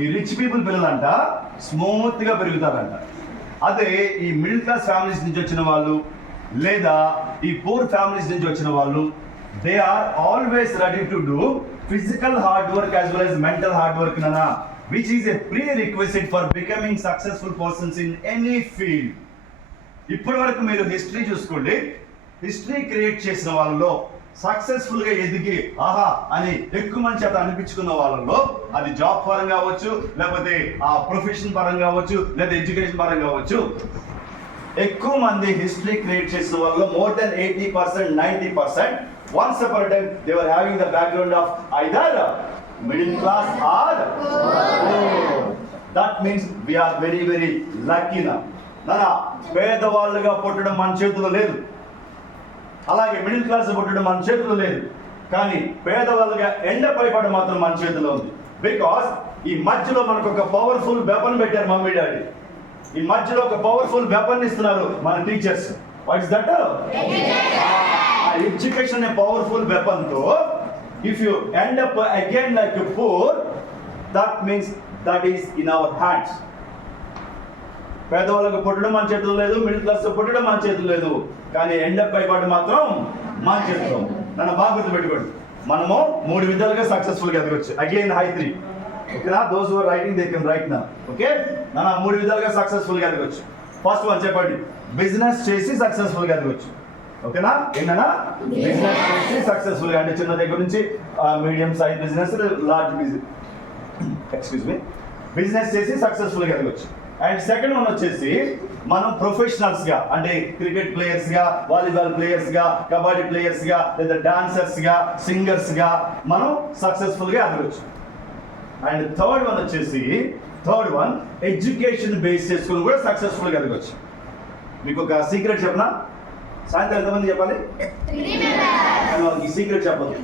ఈ rich people పిల్లలంట smooth గా పెరుగుతారంట. అదే ఈ మిడిల్ క్లాస్ ఫ్యామిలీస్ నుంచి వచ్చిన వాళ్ళు లేదా ఈ పూర్ ఫ్యామిలీస్ నుంచి వచ్చిన వాళ్ళు, they are always ready to do physical hard work as well as mental hard work నానా, which is a prerequisite for becoming successful persons in any field. ఇప్పటి వరకు మీరు హిస్టరీ చూసుకోండి, హిస్టరీ క్రియేట్ చేసిన వాళ్ళలో సక్సెస్ఫుల్ గా ఎదిగి ఆహా అని ఎక్కువ మంది చేత అనిపించుకున్న వాళ్ళలో, అది జాబ్ పరంగా కావచ్చు, లేకపోతే ఆ ప్రొఫెషన్ పరంగా కావచ్చు, లేదా ఎడ్యుకేషన్ పరంగా కావచ్చు, ఎక్కువ మంది హిస్టరీ క్రియేట్ చేసిన వాళ్ళలో more than 80%, 90% once upon a time they were having the background of either middle class or poor. That means we are very very lucky now. నానా పేదవాళ్ళుగా పుట్టడం మన చేతిలో లేదు, అలాగే మిడిల్ క్లాస్ పుట్టడం మన చేతిలో లేదు, కానీ పేదవాళ్ళుగా ఎండ పైపడడం మాత్రం మన చేతిలో ఉంది. బికాస్ ఈ మధ్యలో మనకు ఒక పవర్ఫుల్ వెపన్ పెట్టారు మమ్మీ డాడీ. ఈ మధ్యలో ఒక పవర్ఫుల్ వెపన్ ఇస్తున్నారు మన teachers. What is that? Education అనే పవర్ఫుల్ వెపన్ తో if you end up again like poor, that means that is in our hands. పేదవాళ్ళకు పుట్టడం మన చేతుల్లో లేదు, మిడిల్ క్లాస్ పుట్టడం మన చేతుల్లో లేదు, కానీ ఎండప్ అయిపోవడం మాత్రం మన చేతిలో. నన్ను బాగా గుర్తుపెట్టుకోండి, మనము 3 విధాలుగా సక్సెస్ఫుల్ గా ఎదగొచ్చు. అగైన్ హై 3. ఓకేనా? Those who are writing they can write now. Okay, నన్ను 3 విధాలుగా సక్సెస్ఫుల్ గా ఎదగొచ్చు. ఫస్ట్ వన్ చెప్పండి, బిజినెస్ చేసి సక్సెస్ఫుల్ గా ఎదగొచ్చు. ఓకేనా? ఏంటన్నా? బిజినెస్ చేసి సక్సెస్ఫుల్ గా, అంటే చిన్న దగ్గర నుంచి medium size business, large business, excuse me, business చేసి సక్సెస్ఫుల్ గా ఎదగొచ్చు. అండ్ సెకండ్ వన్ వచ్చేసి మనం ప్రొఫెషనల్స్ గా, అంటే క్రికెట్ ప్లేయర్స్ గా, వాలీబాల్ ప్లేయర్స్ గా, కబడ్డీ ప్లేయర్స్ గా, లేదా డాన్సర్స్ గా, సింగర్స్ గా మనం సక్సెస్ఫుల్ గా ఎదగొచ్చు. అండ్ థర్డ్ వన్ వచ్చేసి ఎడ్యుకేషన్ బేస్ చేసుకుని కూడా సక్సెస్ఫుల్ గా ఎదగొచ్చు. మీకు ఒక సీక్రెట్ చెప్పనా? సాయంత్రం ఎంతమంది చెప్పాలి? కానీ వాళ్ళకి ఈ సీక్రెట్ చెప్పదు,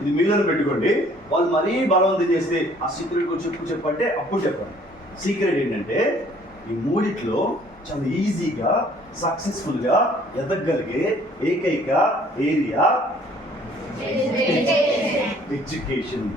ఇది మీలో పెట్టుకోండి. వాళ్ళు మరీ బలవంతం చేస్తే ఆ సీక్రెట్ చెప్పంటే అప్పుడు చెప్పండి. సీక్రెట్ ఏంటంటే ఈ మూడిట్లో చాలా ఈజీగా సక్సెస్ఫుల్ గా ఎదగలిగే ఏకైక ఏరియా ఎడ్యుకేషన్.